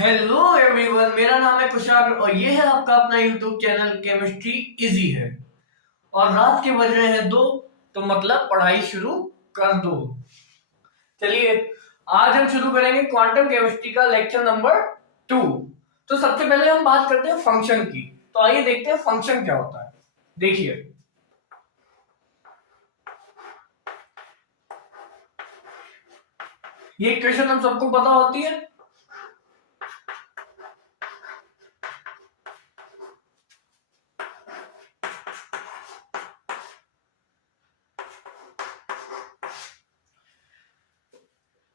Hello everyone, मेरा नाम है कुशाग्र और ये है आपका अपना यूट्यूब चैनल केमिस्ट्री इजी है। और रात के बज रहे हैं 2, तो मतलब पढ़ाई शुरू कर दो। चलिए, आज हम शुरू करेंगे क्वांटम केमिस्ट्री का लेक्चर नंबर 2। तो सबसे पहले हम बात करते हैं फंक्शन की। तो आइए देखते हैं फंक्शन क्या होता है। देखिए, ये इक्वेशन हम सबको पता होती है।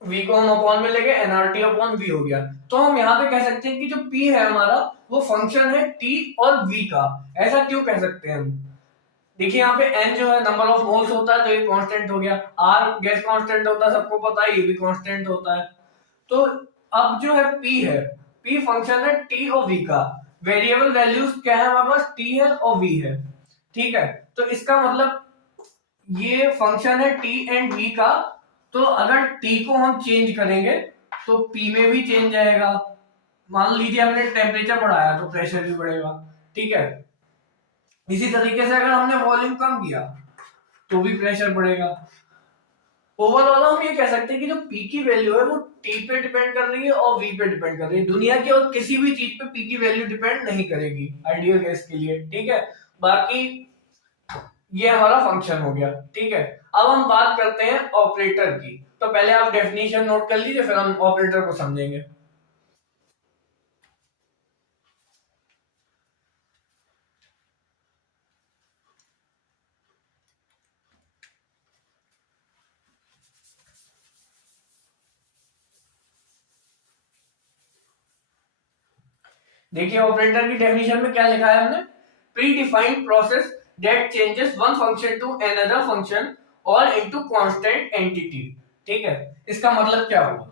v को हम अपॉन में लेंगे, nRT अपॉन v हो गया। तो हम यहाँ पे कह सकते हैं कि जो p है हमारा, वो फंक्शन है t और v का। ऐसा क्यों कह सकते हैं हम? देखिए, यहाँ पे n जो है नंबर ऑफ मोल्स होता है, तो ये कांस्टेंट हो गया। r गैस कांस्टेंट होता है, सबको पता है, ये भी कांस्टेंट होता है। तो अब जो है p है, p फंक्शन है t और v का। वेरिएबल वैल्यूज क्या है हमारे पास? t है और v है। ठीक है, तो इसका मतलब ये फंक्शन है t एंड v का। तो अगर t को हम चेंज करेंगे तो p में भी चेंज आएगा। मान लीजिए हमने टेम्परेचर बढ़ाया तो प्रेशर भी बढ़ेगा। ठीक है, इसी तरीके से अगर हमने वॉल्यूम कम किया तो भी प्रेशर बढ़ेगा। ओवरऑल हम ये कह सकते हैं कि जो p की वैल्यू है वो t पे डिपेंड कर रही है और v पे डिपेंड कर रही है। दुनिया की और किसी भी चीज पे p की वैल्यू डिपेंड नहीं करेगी आइडियल गैस के लिए। ठीक है, बाकी ये हमारा फंक्शन हो गया। ठीक है, अब हम बात करते हैं ऑपरेटर की। तो पहले आप डेफिनेशन नोट कर लीजिए, फिर हम ऑपरेटर को समझेंगे। देखिए, ऑपरेटर की डेफिनेशन में क्या लिखा है हमने? Predefined process that changes one function to another function और इनटू कांस्टेंट एंटिटी। ठीक है, इसका मतलब क्या होगा?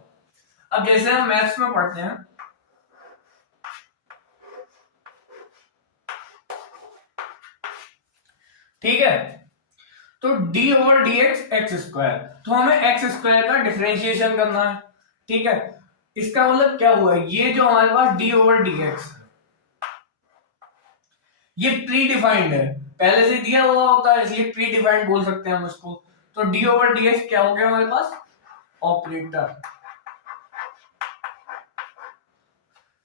अब जैसे हम मैथ्स में पढ़ते हैं, ठीक है, तो d over d x x square, तो हमें एक्स स्क्वायर का डिफरेंशिएशन करना है। ठीक है, इसका मतलब क्या हुआ? ये जो हमारे पास d ओवर डी एक्स, ये प्री डिफाइंड है, पहले से दिया हुआ होता है, इसलिए प्री डिफाइंड बोल सकते हैं हम इसको। तो d ओवर डी एक्स क्या हो गया हमारे पास? ऑपरेटर।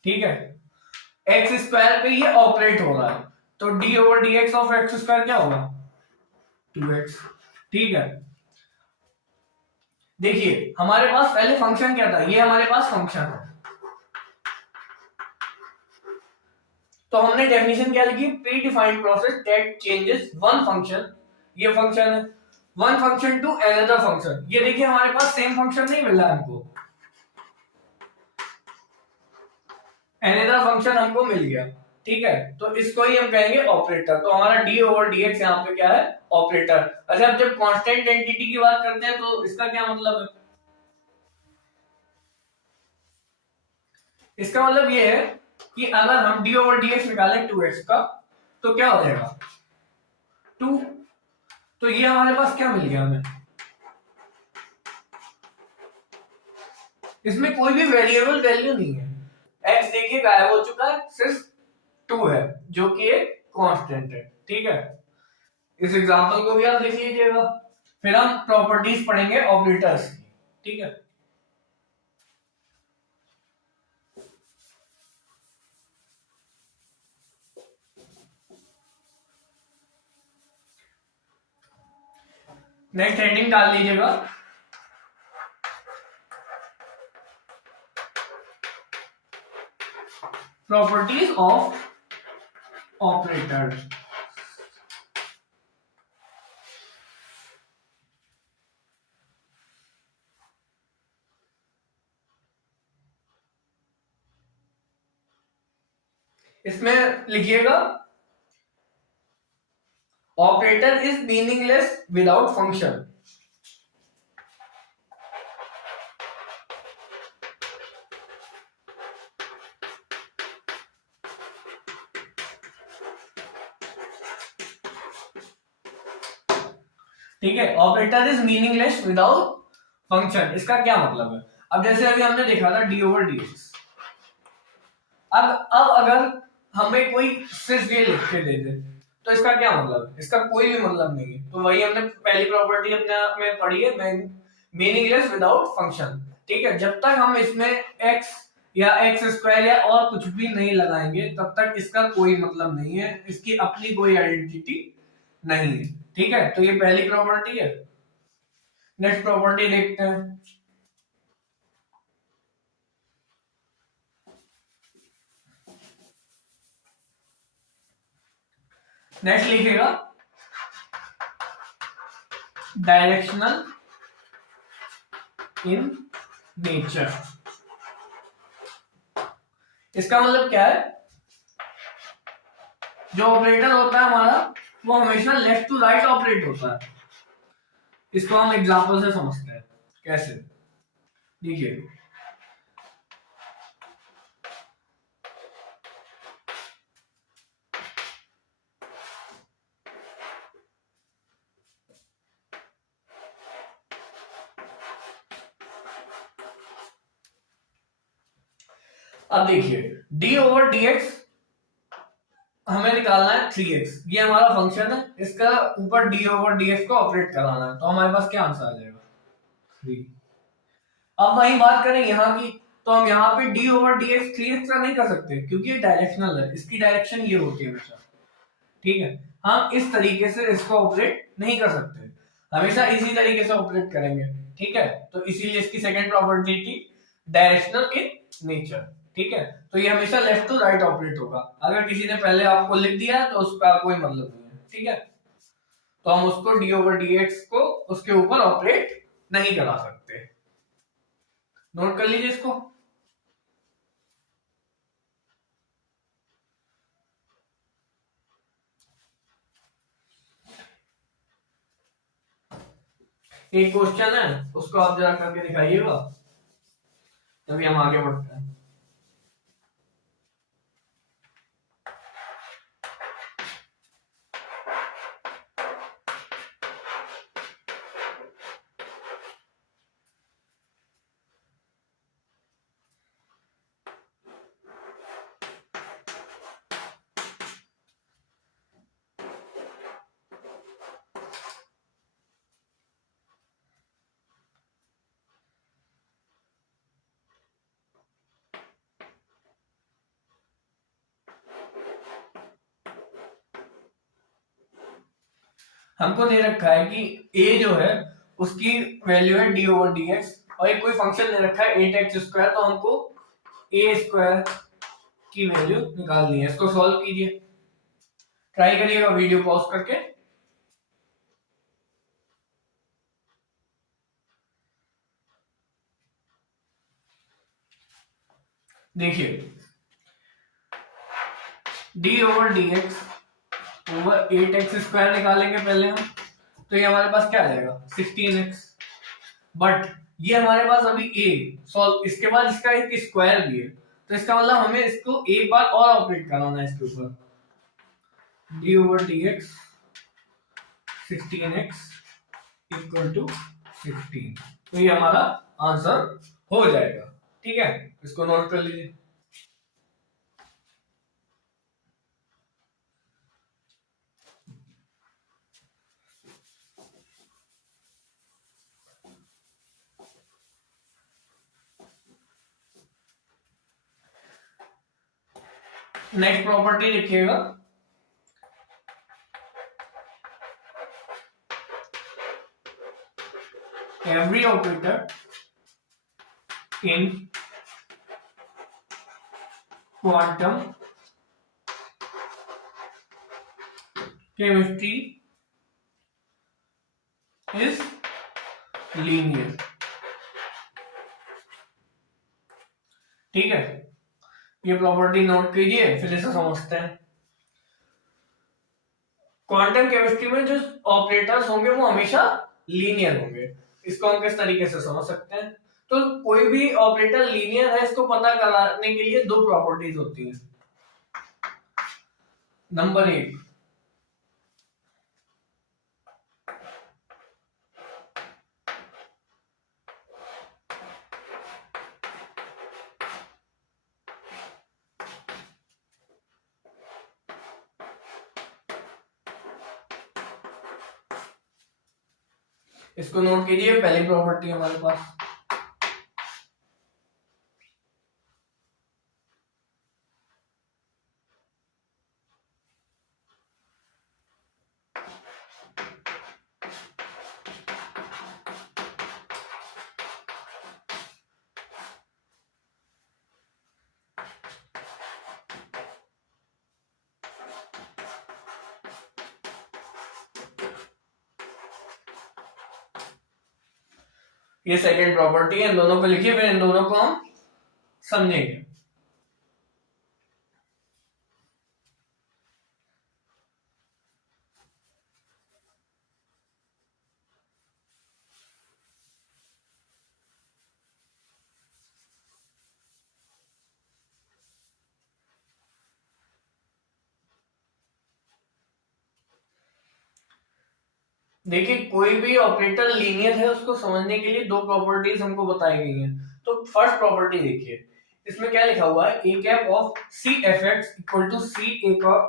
ठीक है, एक्स स्क्वायर पे ये ऑपरेट हो रहा है, तो d over d x of x square क्या होगा? 2x। ठीक है, देखिए हमारे पास पहले फंक्शन क्या था? ये हमारे पास फंक्शन है। तो हमने डेफिनेशन क्या लिखी? Predefined process that changes one function, ये फंक्शन है, one function to another function. ये देखिए हमारे पास सेम फंक्शन नहीं मिल रहा हमको, अनदर फंक्शन हमको मिल गया। ठीक है, तो इसको ही हम कहेंगे ऑपरेटर। तो हमारा d ओवर डी एक्स यहाँ पे क्या है? ऑपरेटर। अच्छा, अब जब कांस्टेंट एंटिटी की बात करते हैं तो इसका क्या मतलब है? इसका मतलब ये है कि अगर हम d ओवर डी एक्स निकालें 2x का, तो क्या हो जाएगा? 2। तो ये हमारे पास क्या मिल गया हमें? इसमें कोई भी वेरिएबल वैल्यू नहीं है। x देखिए गायब हो चुका है, सिर्फ 2 है जो कि एक कांस्टेंट है। ठीक है, इस एग्जांपल को भी आप लिख लीजिएगा। फिर हम प्रॉपर्टीज पढ़ेंगे ऑपरेटर्स की। ठीक है, नेक्स्ट हेडिंग डाल लीजिएगा, प्रॉपर्टीज ऑफ ऑपरेटर। इसमें लिखिएगा, operator is meaningless without function. ठीक है, operator is meaningless without function, इसका क्या मतलब है? अब जैसे अभी हमने देखा था d ओवर डी एक्स, अब अगर हमें कोई सिर्फ ये लिख के दे दे तो इसका क्या मतलब है? इसका कोई भी मतलब नहीं है। तो वही हमने पहली प्रॉपर्टी अपने आप में पढ़ी है, मीनिंगलेस विदाउट फंक्शन। ठीक है, जब तक हम इसमें एक्स या एक्स स्क्वायर या और कुछ भी नहीं लगाएंगे तब तक इसका कोई मतलब नहीं है, इसकी अपनी कोई आइडेंटिटी नहीं है। ठीक है, तो ये पहली प्रॉपर्टी है। नेक्स्ट प्रॉपर्टी देखते हैं। नेक्स्ट लिखेगा डायरेक्शनल इन नेचर। इसका मतलब क्या है? जो ऑपरेटर होता है हमारा वो हमेशा लेफ्ट टू राइट ऑपरेट होता है। इसको हम एग्जांपल से समझते हैं। कैसे? देखिए, अब देखिए d ओवर dx हमें निकालना है 3x। ये हमारा फंक्शन है, इसका ऊपर d ओवर dx को ऑपरेट कराना है, तो हमारे पास क्या आंसर आ जाएगा? 3। अब वही बात करें यहाँ की, तो हम यहाँ पे d ओवर dx 3x का नहीं कर सकते क्योंकि ये डायरेक्शनल है, इसकी डायरेक्शन ये होती है हमेशा। ठीक है, हम इस तरीके से इसको ऑपरेट नहीं कर सकते, हमेशा इसी तरीके से ऑपरेट करेंगे। ठीक है, तो इसीलिए इसकी सेकंड प्रॉपर्टी थी डायरेक्शनल इन नेचर। ठीक है, तो ये हमेशा लेफ्ट टू राइट ऑपरेट होगा। अगर किसी ने पहले आपको लिख दिया है तो उसका कोई मतलब नहीं है। ठीक है, तो हम उसको डी ओवर डी एक्स को उसके ऊपर ऑपरेट नहीं करा सकते। नोट कर लीजिए इसको। एक क्वेश्चन है, उसको आप जरा करके दिखाइएगा, तभी हम आगे बढ़ते हैं। हमको दे रखा है कि a जो है उसकी वैल्यू है डी ओवर डी एक्स, और एक कोई फंक्शन दे रखा है 8x², तो हमको a² की वैल्यू निकालनी है। इसको सॉल्व कीजिए, ट्राई करिएगा वीडियो पॉज करके। देखिए D over d x over 8x² निकालेंगे पहले हम, तो ये हमारे पास क्या आ जाएगा? 16x। बट ये हमारे पास अभी a सॉल्व, इसके बाद इसका एक स्क्वायर भी है, तो इसका मतलब हमें इसको एक बार और ऑपरेट कराना है इसके ऊपर। D over d x 16x equal to 16, तो ये हमारा आंसर हो जाएगा। ठीक है, इसको नोट कर लीजिए। नेक्स्ट प्रॉपर्टी लिखिएगा every operator in quantum chemistry is linear। ठीक है, ये प्रॉपर्टी नोट कीजिए, फिर इसे समझते हैं। क्वांटम केमिस्ट्री में जो ऑपरेटर्स होंगे वो हमेशा लीनियर होंगे। इसको हम किस तरीके से समझ सकते हैं? तो कोई भी ऑपरेटर लीनियर है, इसको पता कराने के लिए दो प्रॉपर्टीज होती हैं। नंबर 1, इसको नोट कीजिए, पहली प्रॉपर्टी हमारे पास। ये सेकंड प्रॉपर्टी है, इन दोनों को लिखिए, फिर इन दोनों को हम समझेंगे। देखिए, कोई भी ऑपरेटर लीनियर है उसको समझने के लिए दो प्रॉपर्टीज हमको बताई गई हैं। तो फर्स्ट प्रॉपर्टी देखिए, इसमें क्या लिखा हुआ है, a cap of c f x equal to c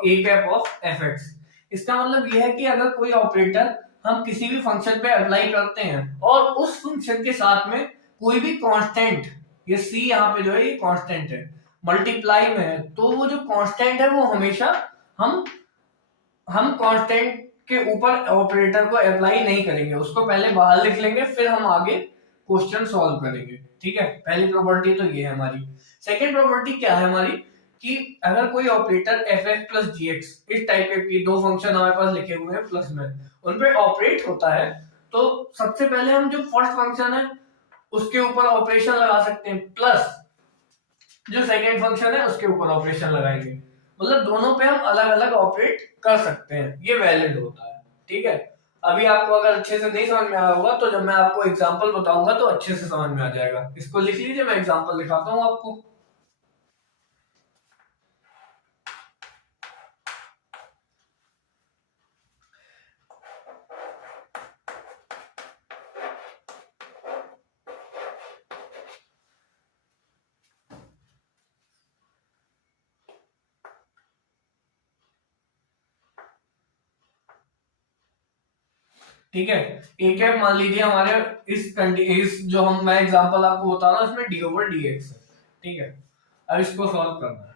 a cap of f x. इसका मतलब यह है कि अगर कोई ऑपरेटर हम किसी भी फंक्शन पे अप्लाई करते हैं और उस फंक्शन के साथ में कोई भी कांस्टेंट, ये सी यहाँ पे जो है ये कांस्टेंट है, मल्टीप्लाई में है, तो वो जो कांस्टेंट है वो हमेशा हम कांस्टेंट के ऊपर ऑपरेटर को अप्लाई नहीं करेंगे, उसको पहले बाहर लिख लेंगे, फिर हम आगे क्वेश्चन सॉल्व करेंगे। ठीक है, पहली प्रॉपर्टी तो ये है हमारी। सेकंड प्रॉपर्टी क्या है हमारी, कि अगर कोई ऑपरेटर एफ एक्स प्लस जी एक्स, इस टाइप के दो फंक्शन हमारे पास लिखे हुए हैं प्लस में, उन पे ऑपरेट होता है, तो सबसे पहले हम जो फर्स्ट फंक्शन है उसके ऊपर ऑपरेशन लगा सकते हैं, प्लस जो सेकेंड फंक्शन है उसके ऊपर ऑपरेशन लगाएंगे। मतलब दोनों पे हम अलग अलग ऑपरेट कर सकते हैं, ये वैलिड होता है। ठीक है, अभी आपको अगर अच्छे से नहीं समझ में आया होगा तो जब मैं आपको एग्जांपल बताऊंगा तो अच्छे से समझ में आ जाएगा। इसको लिख लीजिए, मैं एग्जांपल दिखाता हूँ आपको। ठीक है, एक है, मान लीजिए हमारे इस जो हम मैं एग्जांपल आपको बता रहा हूँ इसमें डी ओवर डी एक्स है। ठीक है, अब इसको सॉल्व करना है।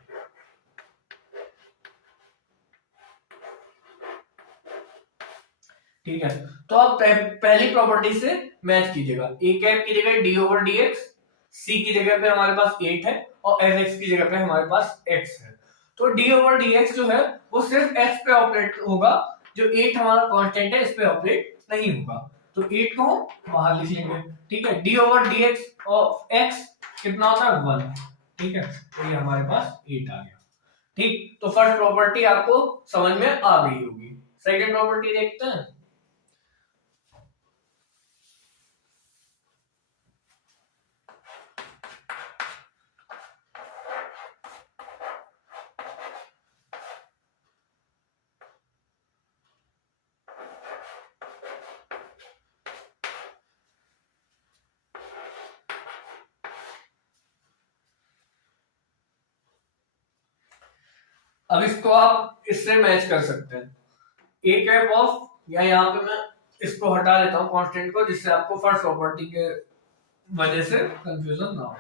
ठीक है, तो आप पहली प्रॉपर्टी से मैच कीजिएगा, ए कैप की जगह डी ओवर डी एक्स, सी की जगह पे हमारे पास 8 है और एफ एक्स की जगह पे हमारे पास x है। तो डी ओवर डी एक्स जो है वो सिर्फ x पे ऑपरेट होगा, जो 8 हमारा कांस्टेंट है इस पे ऑपरेट नहीं होगा, तो 8 को बाहर लिख लेंगे। ठीक है, D over d x of x कितना होता है 1। ठीक है, तो ये हमारे पास 8 आ गया। ठीक, तो फर्स्ट प्रॉपर्टी आपको समझ में आ गई होगी। सेकंड प्रॉपर्टी देखते हैं। अब इसको आप इससे मैच कर सकते हैं, ए कैप ऑफ, या यहाँ पे मैं इसको हटा लेता हूँ कांस्टेंट को, जिससे आपको फर्स्ट प्रॉपर्टी के वजह से कंफ्यूजन ना हो।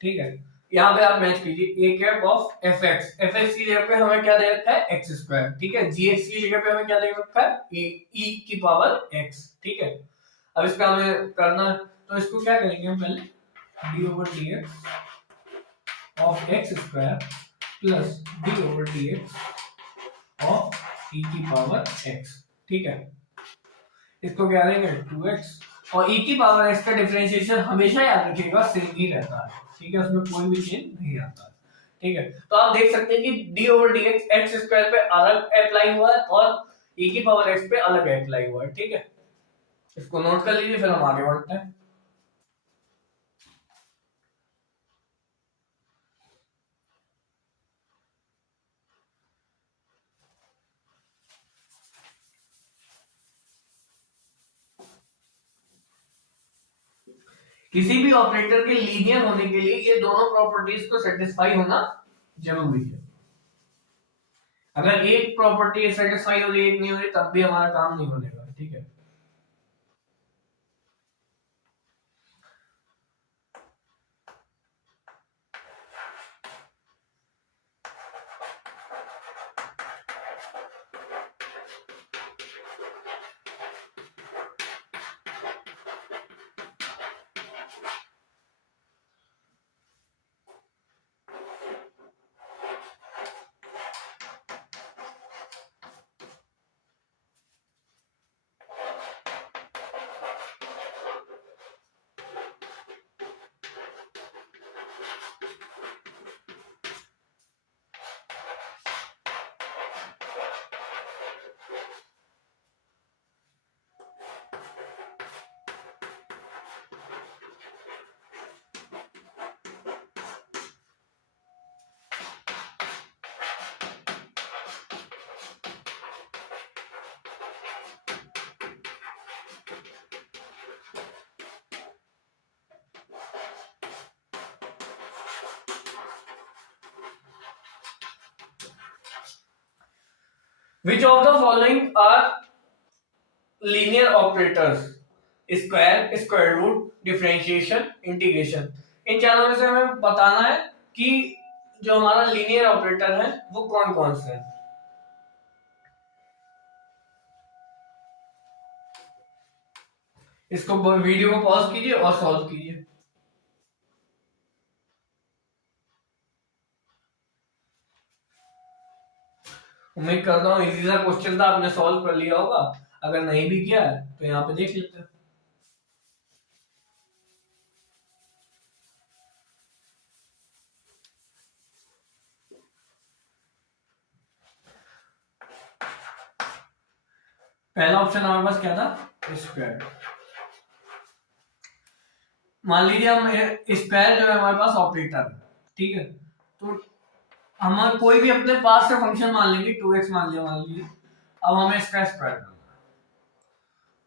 ठीक है, यहाँ पे आप मैच कीजिए, ए कैप ऑफ एफ एक्स की जगह पे हमें क्या दे रखा है एक्स स्क्वायर। ठीक है, जी एक्स की जगह पे हमें क्या दे रखा है ई की पावर एक्स। ठीक है, अब इसका हमें करना है, तो इसको क्या करेंगे हम पहले, d over d x of x square plus d over d x of e की पावर एक्स। ठीक है, इसको क्या देंगे 2x, और e की पावर x का डिफरेंशिएशन हमेशा याद रखिएगा सेम ही रहता है। ठीक है, उसमें कोई भी चेंज नहीं आता है। ठीक है, तो आप देख सकते हैं कि d over dx x square पे अलग अप्लाई हुआ है और e की पावर x पे अलग अप्लाई हुआ है। ठीक है, इसको नोट कर लीजिए, फिर हम आगे बढ़ते हैं। किसी भी ऑपरेटर के लीनियर होने के लिए ये दोनों प्रॉपर्टीज को सेटिस्फाई होना जरूरी है। अगर एक प्रॉपर्टी सेटिस्फाई हो रही है, एक नहीं हो रही, तब भी हमारा काम नहीं बनेगा। ठीक है, which of the following are linear operators? Square, square root, differentiation, integration. इन चारों में से हमें बताना है कि जो हमारा लीनियर ऑपरेटर है वो कौन कौन से हैं। इसको वीडियो को पॉज कीजिए और सॉल्व कीजिए। उम्मीद करता हूँ इजी सा क्वेश्चन था, आपने सॉल्व कर लिया होगा। अगर नहीं भी किया है तो यहाँ पे देख लेते हैं। पहला ऑप्शन हमारे पास क्या था? स्क्वायर। मान लीजिए हम स्क्वायर जो है हमारे पास ऑपरेटर है, ठीक है। तो हम कोई भी अपने पास से फंक्शन मान लेंगे, 2x मान लीजिए। अब हमें इसका स्क्वायर करना है,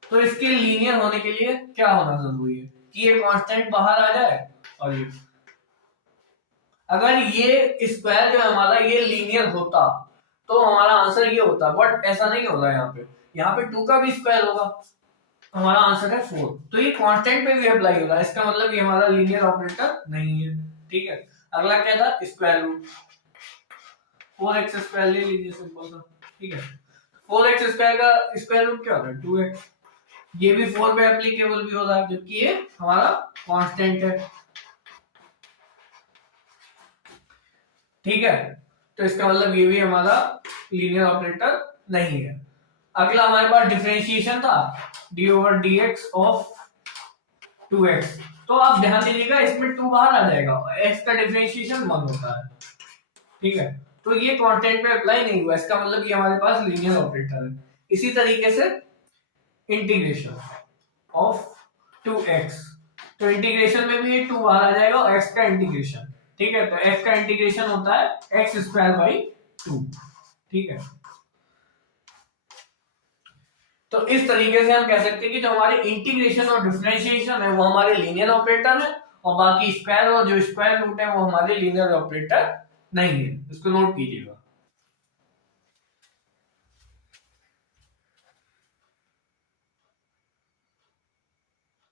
तो इसके लीनियर होने के लिए क्या होना जरूरी है कि ये कांस्टेंट बाहर आ जाए, और ये अगर ये स्क्वायर जो है हमारा ये लीनियर होता तो हमारा आंसर ये होता, बट ऐसा नहीं होगा। यहाँ पे 2 का भी स्क्वायर होगा, हमारा आंसर है 4। तो ये कांस्टेंट पे भी अप्लाई होगा, इसका मतलब ये हमारा लीनियर ऑपरेटर नहीं है, ठीक है। अगला क्या था? Square root. 4x स्क्वायर ले लीजिए, सिंपल सा, ठीक है। 4x स्क्वायर का स्क्वायर रूट क्या होता है? 2x। ये भी 4 पे एप्लीकेबल भी होता है, जबकि ये हमारा कांस्टेंट है, ठीक है। तो इसका मतलब ये भी हमारा लीनियर ऑपरेटर नहीं है। अगला हमारे पास डिफरेंशिएशन था, d over dx of 2x। तो आप ध्यान दीजिएगा, इसमें 2 बाहर आ जाएगा, x का डिफरेंशिएशन 1 होता है, ठीक है। तो ये कांस्टेंट पे अप्लाई नहीं हुआ, इसका मतलब ये हमारे पास लीनियर ऑपरेटर है। इसी तरीके से इंटीग्रेशन ऑफ 2x, तो इंटीग्रेशन में भी ये 2 बाहर आ जाएगा, और x का इंटीग्रेशन, ठीक है। तो x का इंटीग्रेशन होता है x स्क्वायर बाई 2, ठीक है। तो इस तरीके से हम कह सकते हैं कि जो हमारे इंटीग्रेशन और डिफरेंशिएशन है वो हमारे लीनियर ऑपरेटर है, और बाकी स्क्वायर और जो स्क्वायर रूट है वो हमारे लीनियर ऑपरेटर नहीं है। इसको नोट कीजिएगा।